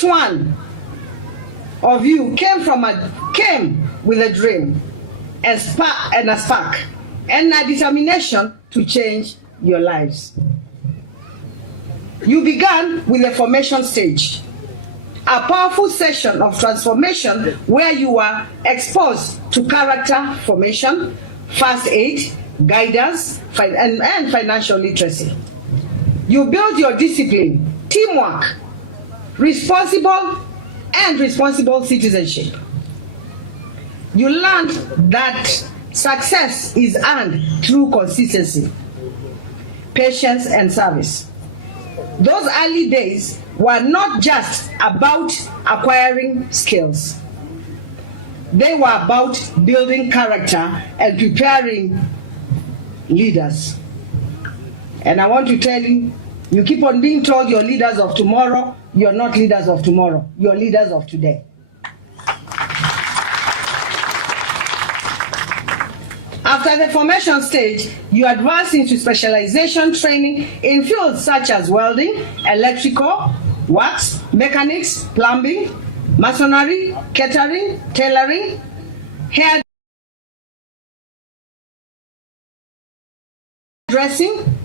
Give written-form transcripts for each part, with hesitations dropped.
Each one of you came with a dream, a spark, and a determination to change your lives. You began with the formation stage, a powerful session of transformation where you were exposed to character formation, first aid, guidance, and financial literacy. You built your discipline, teamwork, responsible citizenship. You learned that success is earned through consistency, patience, and service. Those early days were not just about acquiring skills. They were about building character and preparing leaders. And I want to tell you, you keep on being told you're leaders of tomorrow. You're not leaders of tomorrow. You're leaders of today. After the formation stage, you advance into specialization training in fields such as welding, electrical, works, mechanics, plumbing, masonry, catering, tailoring, hair dressing,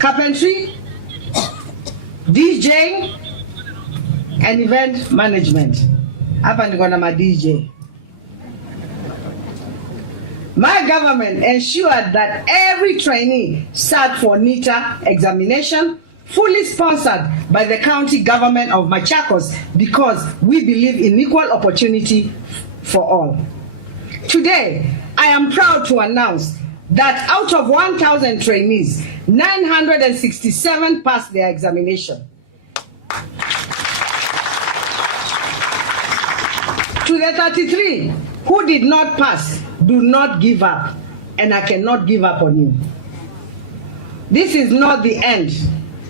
carpentry, DJing, and event management. Hapa niko na ma DJ. My government ensured that every trainee sat for NITA examination, fully sponsored by the county government of Machakos, because we believe in equal opportunity for all. Today, I am proud to announce that out of 1,000 trainees, 967 passed their examination. To the 33 who did not pass, do not give up, and I cannot give up on you. This is not the end.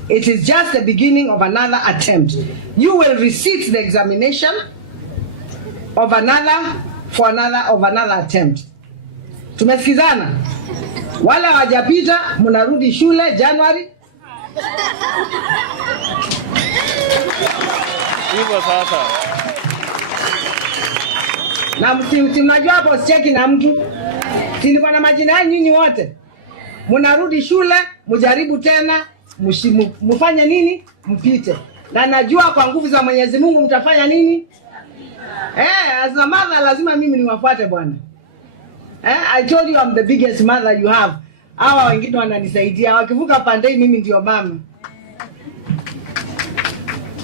It is just the beginning of another attempt. You will resit the examination of another attempt. Tumesikizana? Wala wajapita, munarudi shule January. Hivyo sasa. Na mnajua hapo sicheki na mtu. Silikuwa na majina yenu nyinyi wote. Munarudi shule, mujaribu tena, mufanye nini? Mpite. Na najua kwa nguvu za Mwenyezi Mungu mtafanya nini? As a mother lazima mimi niwafuate bwana. I told you I'm the biggest mother you have. Hawa wengine wananisaidia. Wakivuka pande mimi ndio mama.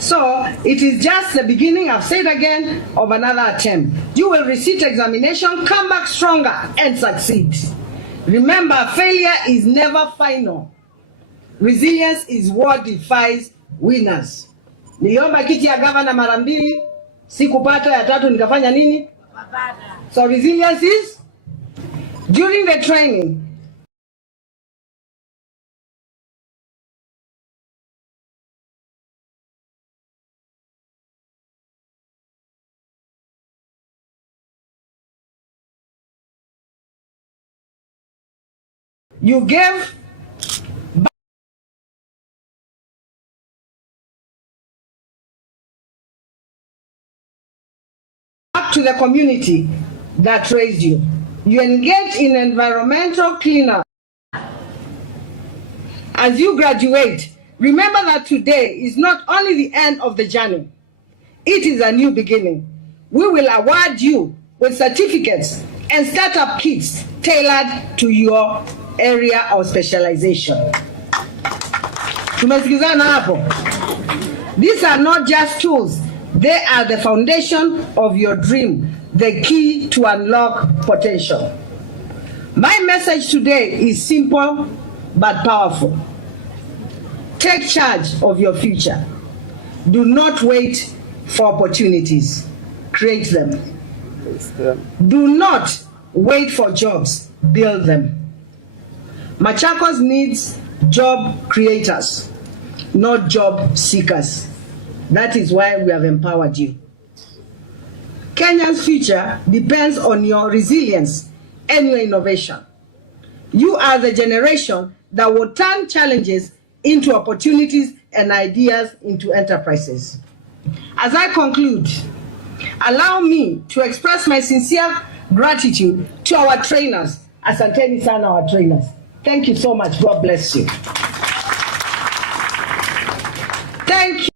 So, it is just the beginning, I've said again, of another attempt. You will resit examination, come back stronger, and succeed. Remember, failure is never final. Resilience is what defines winners. Niliomba kiti ya gavana mara mbili, sikupata, ya tatu nikafanya nini? So resilience is, during the training, you gave back to the community that raised you. You engage in environmental cleanup. As you graduate, remember that today is not only the end of the journey, it is a new beginning. We will award you with certificates and startup kits tailored to your area of specialization. Tumesikizana hapo? These are not just tools, they are the foundation of your dream, the key to unlock potential. My message today is simple but powerful. Take charge of your future. Do not wait for opportunities. Create them. Do not wait for jobs. Build them. Machakos needs job creators, not job seekers. That is why we have empowered you. Kenya's future depends on your resilience and your innovation. You are the generation that will turn challenges into opportunities and ideas into enterprises. As I conclude, allow me to express my sincere gratitude to our trainers. Asanteni sana our trainers. Thank you so much. God bless you. Thank you.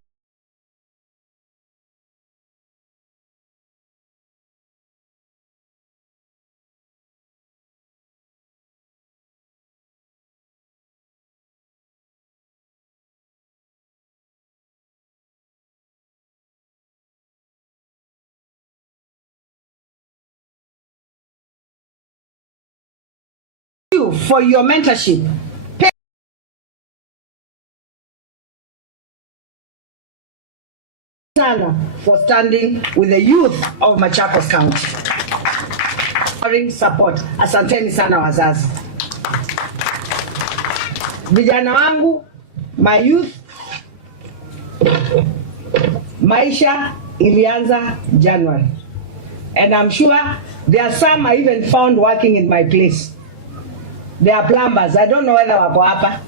For your mentorship. For standing with the youth of Machakos County. Support. Asanteni sana wazazi. Vijana wangu, my youth, maisha ilianza January. And I'm sure there are some I even found working in my place. They are plumbers. I don't know whether wako hapa.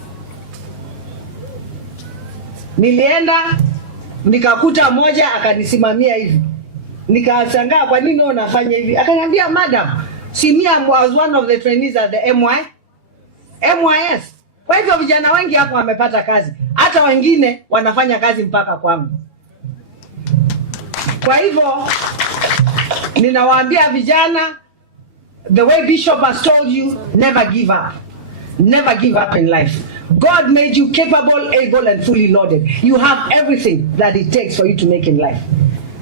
Nilienda nikakuta moja akanisimamia hivi. Nikashangaa kwa nini unafanya hivi? Akaniambia, "Madam, see I was one of the trainees at the MYS." Kwa hivyo vijana wengi hapo wamepata kazi. Hata wengine wanafanya kazi mpaka kwangu. Kwa hivyo ninawaambia vijana, the way Bishop has told you, never give up. Never give up in life. God made you capable, able, and fully loaded. You have everything that it takes for you to make in life.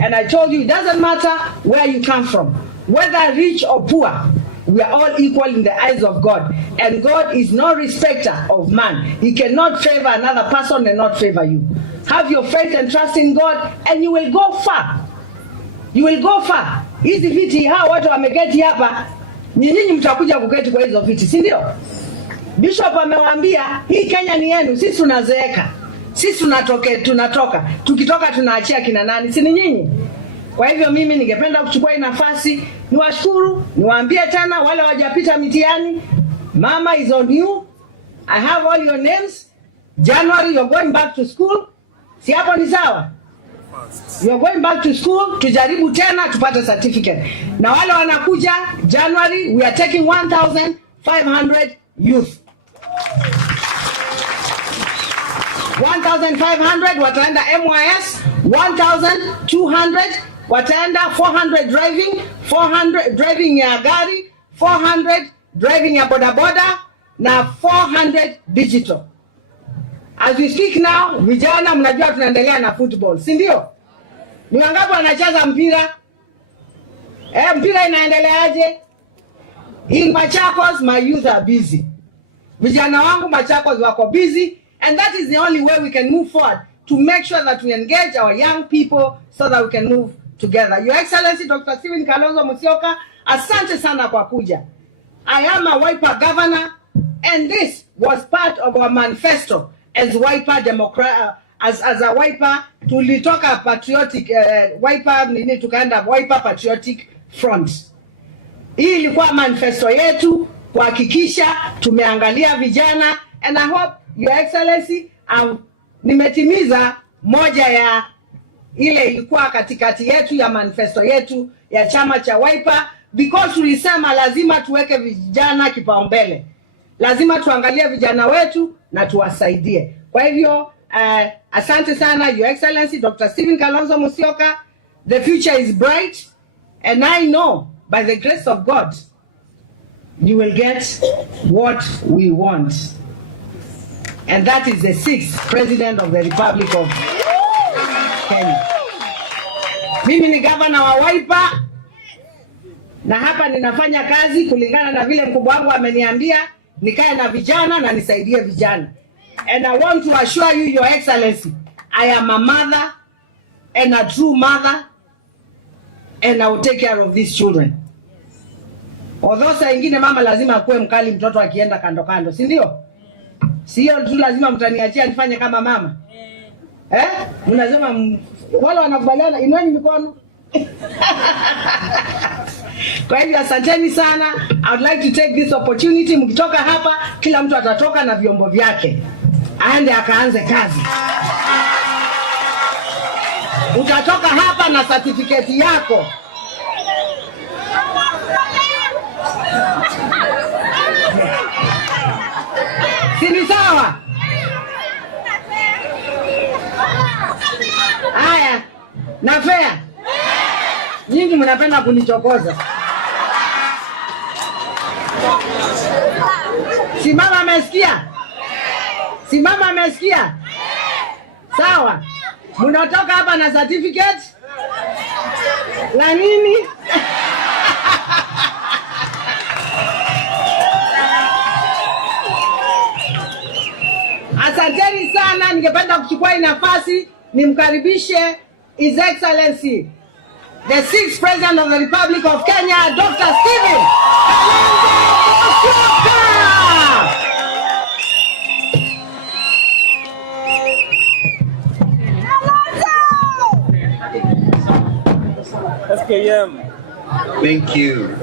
And I told you, it doesn't matter where you come from, whether rich or poor, we are all equal in the eyes of God. And God is no respecter of man. He cannot favor another person and not favor you. Have your faith and trust in God, and you will go far. You will go far. Hizi viti hao watu wameketi hapa, nyinyi mtakuja kuketi kwa hizo viti, si ndio? Bishop amewaambia hii Kenya ni yenu, sisi tunazeeka. Sisi tunatoka. Tukitoka tunaachia kina nani? Si ni nyinyi? Kwa hivyo mimi ningependa kuchukua hii nafasi niwashukuru, niwaambie tena wale wajapita mitihani, mama is on you. I have all your names. January you're going back to school. Si hapo ni sawa? You're going back to school, tujaribu tena tupate certificate. Na wale wanakuja January, we are taking 1,500 youth. 1,500 wataenda MYS, 1,200 wataenda 400 driving, 400 driving ya gari, 400 driving ya bodaboda, na 400 digital. As we speak now, vijana mnajua tunaendelea na football, si ndio? Ni wangapi wanacheza mpira? Mpira inaendeleaje? In Machakos, my youth are busy. Vijana wangu Machakos wako busy, and that is the only way we can move forward to make sure that we engage our young people so that we can move together. Your Excellency Dr. Kalonzo Musyoka, asante sana kwa kuja. I am a Wiper governor, and this was part of our manifesto as Wiper as a Wiper tulitoka patriotic Wiper nini tukaenda Wiper Patriotic Front. Hii ilikuwa manifesto yetu kuhakikisha tumeangalia vijana, and I hope Your Excellency nimetimiza moja ya ile ilikuwa katikati yetu ya manifesto yetu ya chama cha Wiper, because tulisema lazima tuweke vijana kipaumbele. Lazima tuangalie vijana wetu na tuwasaidie. Kwa hivyo asante sana Your Excellency Dr. Kalonzo Musyoka. The future is bright, and I know by the grace of God you will get what we want. And that is the 6th President of the Republic of Kenya. Mimi ni governor wa Wiper, na hapa ninafanya kazi kulingana na vile mkubwa wangu ameniambia nikae na vijana na nisaidie vijana. And I want to assure you, Your Excellency, I am a mother and a true mother, and I will take care of these children. Although saa ingine mama lazima akuwe mkali mtoto akienda kando kando, si ndio? Sio tu lazima mtaniachia nifanye kama mama. Mnasema wale wanakubaliana, inweni mikono. Kwa hivyo asanteni sana. I would like to take this opportunity, mkitoka hapa kila mtu atatoka na vyombo vyake, aende akaanze kazi. utatoka hapa na certificate yako. Si ni sawa? Haya, na fair. Nyinyi mnapenda kunichokoza. Simama amesikia? Simama amesikia? Sawa. Mnatoka hapa na certificate? La nini? Asanteni sana, ningependa kuchukua hii nafasi nimkaribishe His Excellency the 6th President of the Republic of Kenya, Dr. Stephen Kalonzo Musyoka. SKM. Thank you.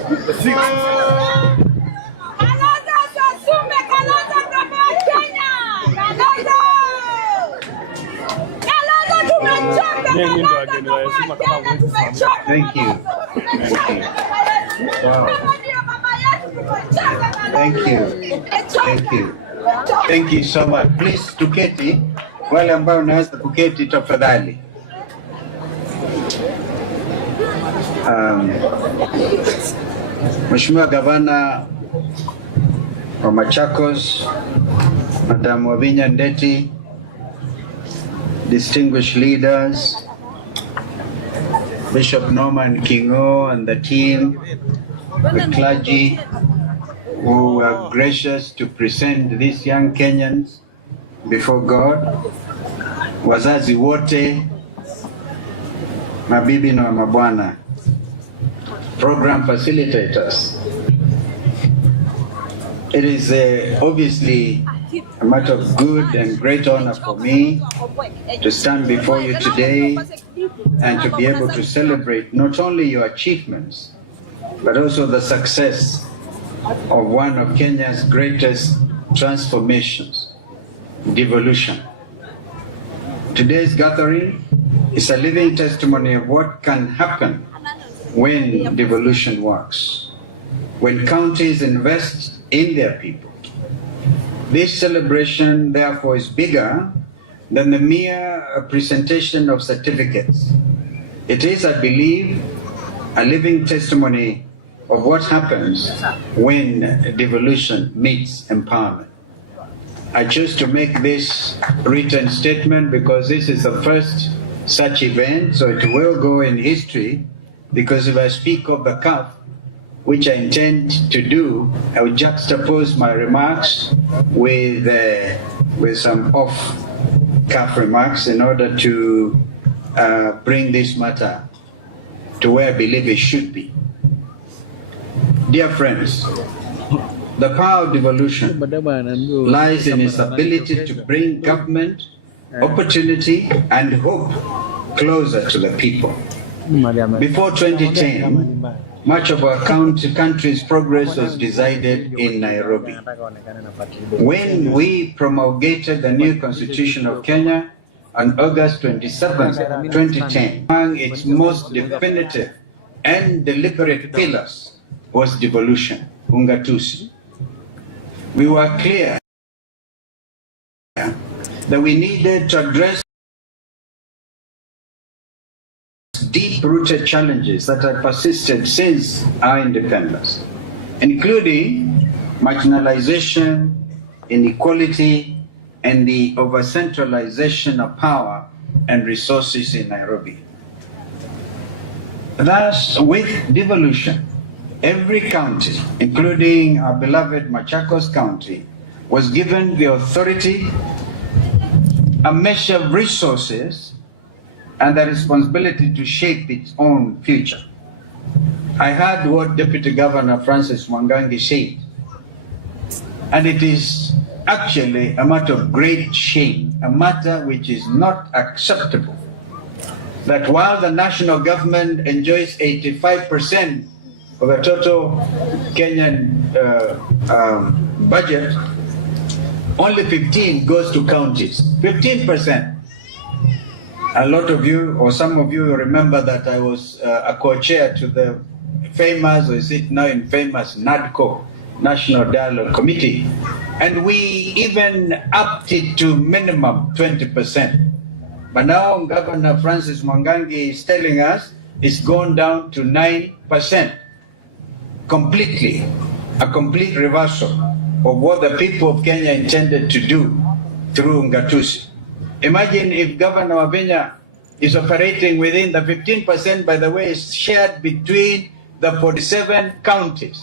Thank you. Wow. Thank you. Thank you. Thank you so much. Please tuketi, wale ambao unaweza kuketi tafadhali. Mheshimiwa Gavana wa Machakos, Madam Wavinya Ndeti, distinguished leaders, Bishop Norman Kingo and the team, the clergy who were gracious to present these young Kenyans before God, wazazi wote, mabibi na mabwana, program facilitators. It is obviously a matter of good and great honor for me to stand before you today and to be able to celebrate not only your achievements, but also the success of one of Kenya's greatest transformations, devolution. Today's gathering is a living testimony of what can happen when devolution works, when counties invest in their people. This celebration, therefore, is bigger than the mere presentation of certificates. It is, I believe, a living testimony of what happens when devolution meets empowerment. I choose to make this written statement because this is the first such event, so it will go in history, because if I speak of the CAF, which I intend to do, I will juxtapose my remarks with some off-CAF remarks in order to bring this matter to where I believe it should be. Dear friends, the power of devolution lies in its ability to bring government, opportunity, and hope closer to the people. Before 2010, much of our country's progress was decided in Nairobi. When we promulgated the new Constitution of Kenya on August 27, 2010, among its most definitive and deliberate pillars was devolution, ungatuzi. We were clear that we needed to address deep-rooted challenges that had persisted since our independence, including marginalization, inequality, and the over-centralization of power and resources in Nairobi. Thus, with devolution, every county, including our beloved Machakos County, was given the authority, a measure of resources, and the responsibility to shape its own future. I heard what Deputy Governor Francis Mwangangi said, and it is actually a matter of great shame, a matter which is not acceptable, that while the national government enjoys 85% of the total Kenyan budget, only 15 goes to counties, 15%. A lot of you, or some of you, remember that I was a co-chair to the famous, or is it now infamous, NADCO, National Dialogue Committee. And we even upped it to minimum 20%. But now Governor Francis Mwangangi is telling us it's gone down to 9%. Completely. A complete reversal of what the people of Kenya intended to do through Ngatusi. Imagine if Governor Wavinya is operating within the 15%, by the way, is shared between the 47 counties.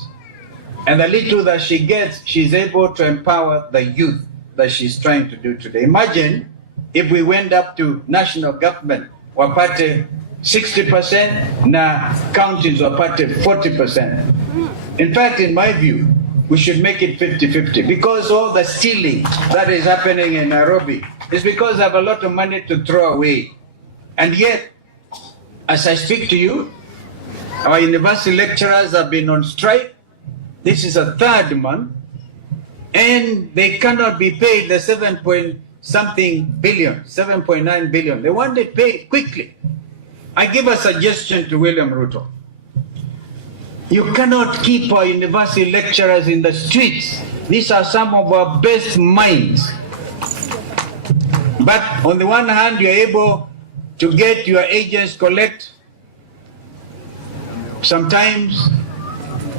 And the little that she gets, she's able to empower the youth that she's trying to do today. Imagine if we went up to national government, wapate 60%, na counties wapate 40%. In fact, in my view, we should make it 50-50, because all the stealing that is happening in Nairobi is because they have a lot of money to throw away. And yet, as I speak to you, our university lecturers have been on strike. This is a third month, and they cannot be paid the 7.9 billion. They want it paid quickly. I give a suggestion to William Ruto. You cannot keep our university lecturers in the streets. These are some of our best minds. But on the one hand, you're able to get your agents collect sometimes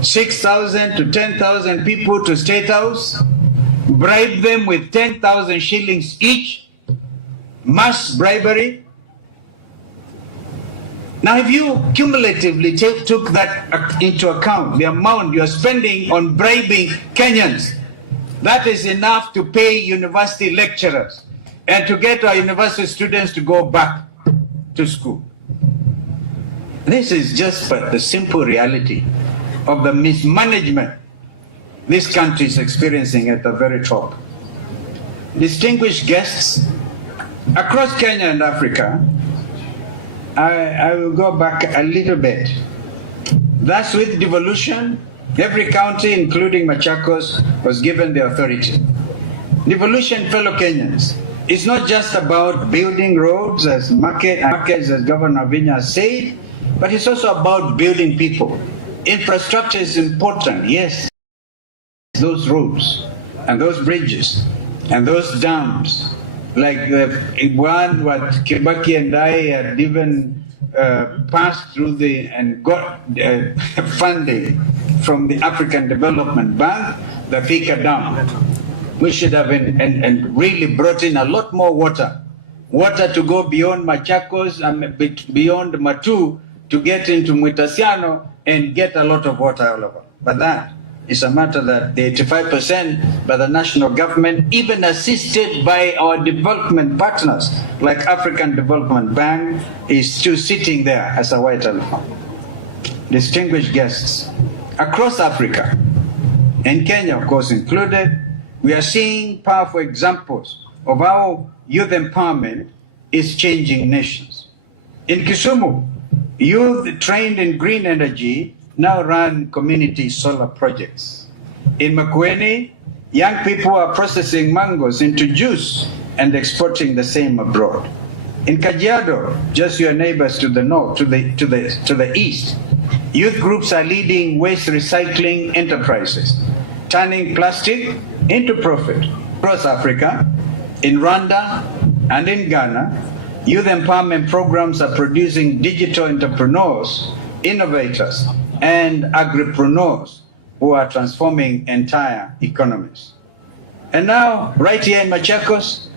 6,000 to 10,000 people to State House, bribe them with 10,000 shillings each, mass bribery. Now, if you cumulatively took that into account, the amount you're spending on bribing Kenyans, that is enough to pay university lecturers and to get our university students to go back to school. This is just but the simple reality of the mismanagement this country is experiencing at the very top. Distinguished guests across Kenya and Africa, I will go back a little bit. Thus, with devolution, every county, including Machakos, was given the authority. Devolution, fellow Kenyans, is not just about building roads as markets, as Governor Vinya said, but it's also about building people. Infrastructure is important, yes. Those roads and those bridges and those dams, like the one what Kibaki and I had even passed through and got funding from the African Development Bank, the Thika Dam. We should have and really brought in a lot more water to go beyond Machakos and beyond Matu to get into Mwitasiano and get a lot of water all over. But that is a matter that the 85% by the national government, even assisted by our development partners like African Development Bank, is still sitting there as a white elephant. Distinguished guests, across Africa, and Kenya of course included, we are seeing powerful examples of how youth empowerment is changing nations. In Kisumu, youth trained in green energy now run community solar projects. In Makueni, young people are processing mangoes into juice and exporting the same abroad. In Kajiado, just your neighbors to the north, to the east, youth groups are leading waste recycling enterprises, turning plastic into profit. Across Africa, in Rwanda and in Ghana, youth empowerment programs are producing digital entrepreneurs, innovators, and agripreneurs who are transforming entire economies. And now, right here in Machakos,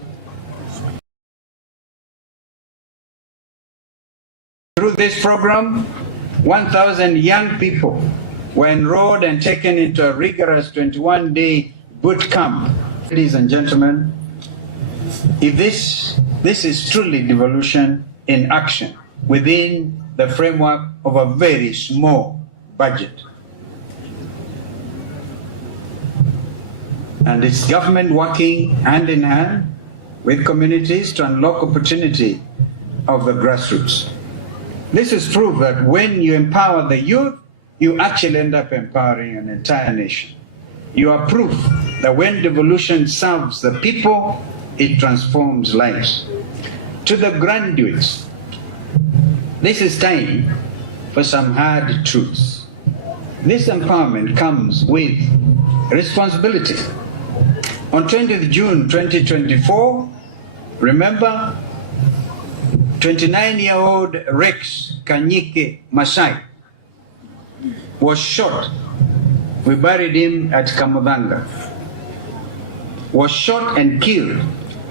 through this program, 1,000 young people were enrolled and taken into a rigorous 21-day boot camp. Ladies and gentlemen, if this is truly devolution in action within the framework of a very small budget. And it's government working hand in hand with communities to unlock opportunity of the grassroots. This is proof that when you empower the youth, you actually end up empowering an entire nation. You are proof that when devolution serves the people, it transforms lives. to the graduates, this is time for some hard truths. This empowerment comes with responsibility. On 20th June 2024, remember, 29-year-old Rex Kanyike Masai was shot. We buried him at Kamudanga. Was shot and killed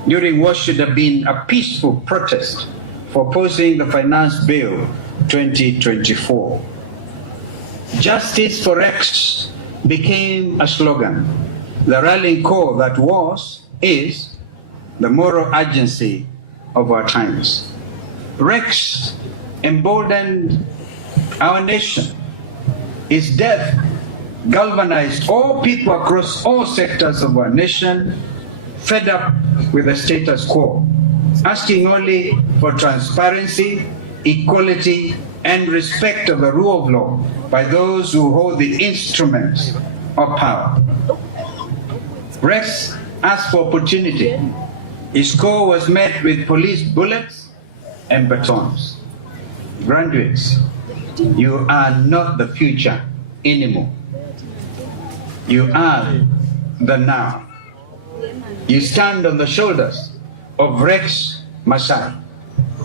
during what should have been a peaceful protest for opposing the Finance Bill 2024. Justice for Rex became a slogan, the rallying call that is the moral urgency of our times. Rex emboldened our nation. His death galvanized all people across all sectors of our nation, fed up with the status quo, asking only for transparency, equality, and respect of the rule of law by those who hold the instruments of power. Rex asked for opportunity. His call was met with police bullets and batons. Graduates, you are not the future anymore. You are the now. You stand on the shoulders of Rex Masai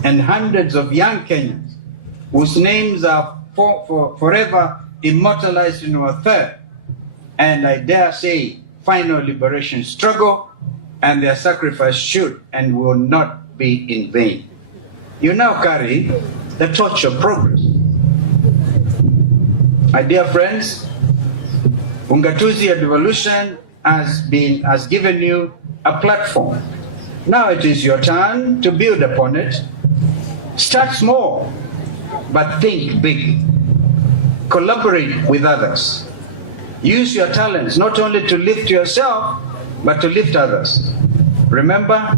and hundreds of young Kenyans whose names are forever immortalized in our third, and I dare say, final liberation struggle, and their sacrifice should and will not be in vain. You now carry the torch of progress. My dear friends, Ungatuzi Revolution has given you a platform. Now it is your turn to build upon it. Start small, but think big. Collaborate with others. Use your talents not only to lift yourself, but to lift others. Remember,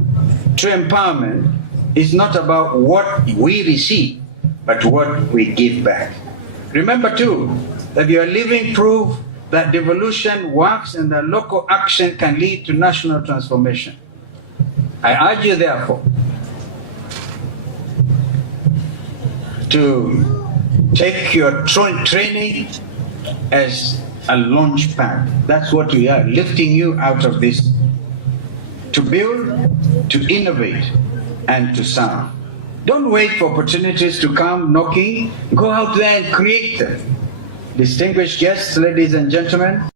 true empowerment is not about what we receive, but what we give back. Remember too, that you are living proof that devolution works and that local action can lead to national transformation. I urge you therefore to take your training as a launch pad. That's what we are, lifting you out of this, to build, to innovate, and to serve. Don't wait for opportunities to come knocking. Go out there and create them. Distinguished guests, ladies and gentlemen,